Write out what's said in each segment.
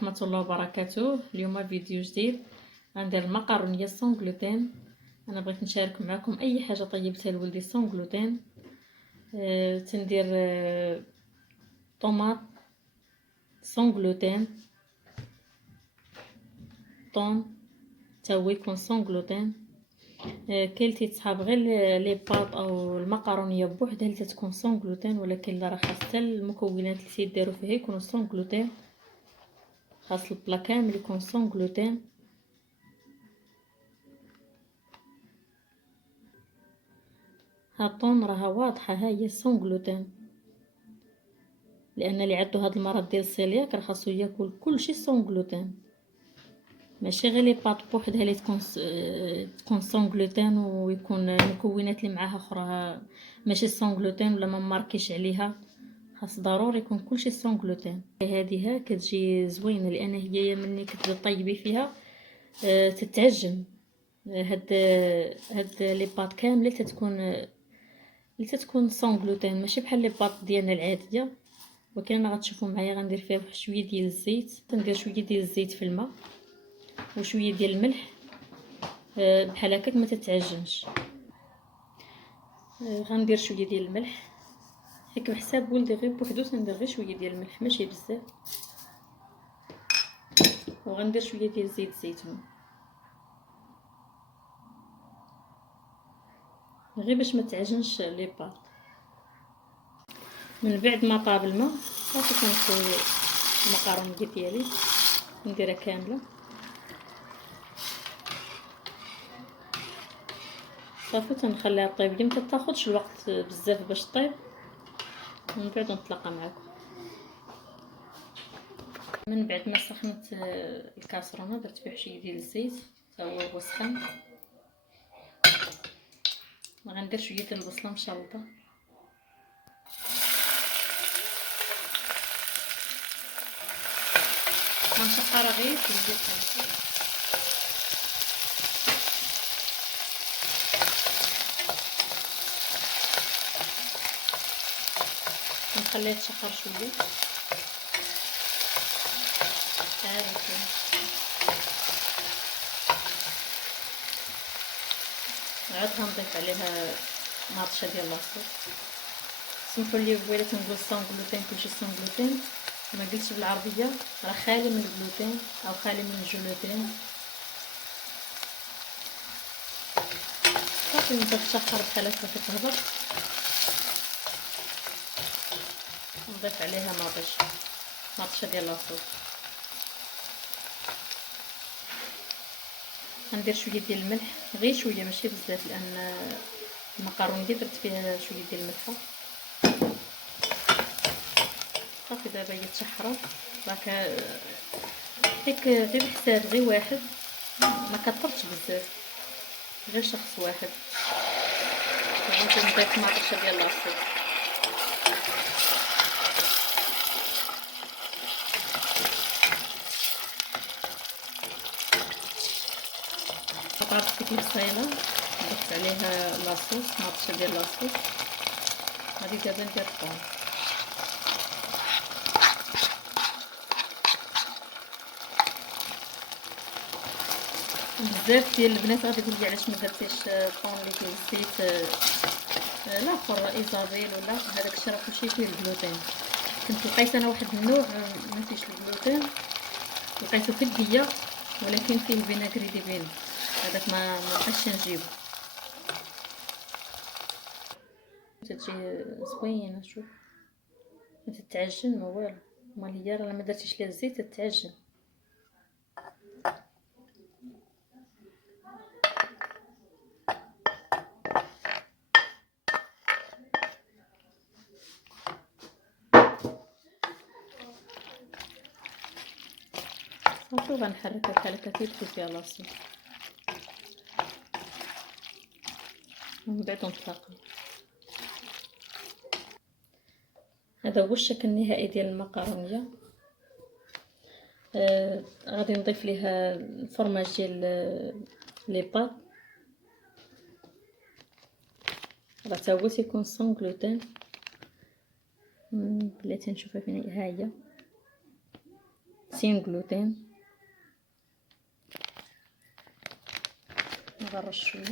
ورحمة الله وبركاته. اليوم فيديو جديد غندير المقارونيه سون غلوتين. انا بغيت نشارك معكم اي حاجه طيبتها لولدي سون غلوتين. تندير طوماط سون غلوتين، طون تاوي يكون سون غلوتين. كاين اللي تصحاب غير لي باط او المقارونيه بوحدها اللي تكون سون غلوتين، ولكن لا راه خاص حتى المكونات اللي تيداروا فيها يكونوا سون غلوتين. خاص البلا كامل يكون سون غلوتين. هاطون راها واضحه، ها هي سون غلوتين، لان اللي عندو هاد المرض ديال السيلياك راه خاصو ياكل كلشي سون غلوتين، ماشي غير لي باط بوحدها اللي تكون سون غلوتين ويكون المكونات اللي معاها اخرى ماشي سون غلوتين ولا ما ماركيش عليها. خاص ضروري يكون كلشي سون غلوتين. هذه كتجي زوينه لان هي ملي كتبداي طيبي فيها تتعجن. هاد لي باط كامله تتكون سون غلوتين، ماشي بحال لي باط ديالنا العاديه. وكما غتشوفوا معايا غندير فيها واحد شويه ديال الزيت، تندير شويه ديال الزيت في الماء وشويه ديال الملح بحال هكاك ما تتعجنش. غندير شويه ديال الملح هيك بحساب ولدي، غير بوحدو تندير غير شويه ديال الملح ماشي بزاف. وغندير شويه ديال زيت الزيتون غير باش ما تعجنش لي باط. من بعد ما طاب الماء صافي كنسوي المقارون ديالي نديرها كامله صافي، تنخليها طيب لي ما تاخذش الوقت بزاف باش طيب، ومن بعد نتلاقى معكم. من بعد ما سخنت الكاسرونه درت فيها شويه ديال الزيت حتى هو سخن، وغندير شويه ديال البصله مشلطه غنشقرها غير في الزيت هكا. نخليها تشقر شويه هكا. عاد غنضيف عليها مطشه ديال لاصوص. سمحوا لي بغيت نقول سون غلوتين، كلشي سون غلوتين ما قلتش بالعربيه، راه خالي من الجلوتين او خالي من الجلوتين. صافي نبدا تشخر بحال هكا كتهبط، نضيف عليها مطشه ديال لاصوص. غندير شويه ديال الملح غير شويه ماشي بزاف، لان المقارون اللي درت فيها شويه ديال الملح. صافي دابا هي تشحرات راك هيك غير بحساب غير واحد، ما كترش بزاف، غير شخص واحد. نضيف مطشه ديال لاصوص. قطعت ديك البصيله ضفت عليها لاصوص، مطشه ديال لاصوص. غادي دابا ندير الطون. بزاف ديال البنات غادي يقول لي علاش ما درتيش طون اللي فيه الزيت الاخر ايزابيل ولا هذاك الشيء راه كلشي فيه الجلوتين. كنت لقيت انا واحد النوع ما فيهش الجلوتين، لقيته في الديه ولكن فيه الفيناغري دي فين، هذاك ما بقيتش نجيبو. تجي زوينه، شوف ما تتعجن ما والو، مال هي راه ما درتيش ليها الزيت تتعجن. صافي غنحركها بحال هكا كيدخل فيها لاصوص، ومن بعد نطلقها. هذا هو الشكل النهائي ديال المقارونيه. غادي نضيف ليها الفرماج ديال لي باط، راه تا هو تيكون سون غلوتين. بلاتي نشوفها فين ها هي. سين جلوتين. نغرش شويه.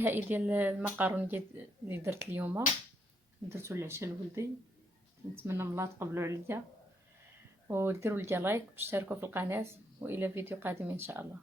هاي ديال المقارون اللي درت اليوم، درتو للعشاء لولدي. نتمنى من الله تقبلوا عليا وديروا لي لايك واشتركوا في القناه، والى فيديو قادم ان شاء الله.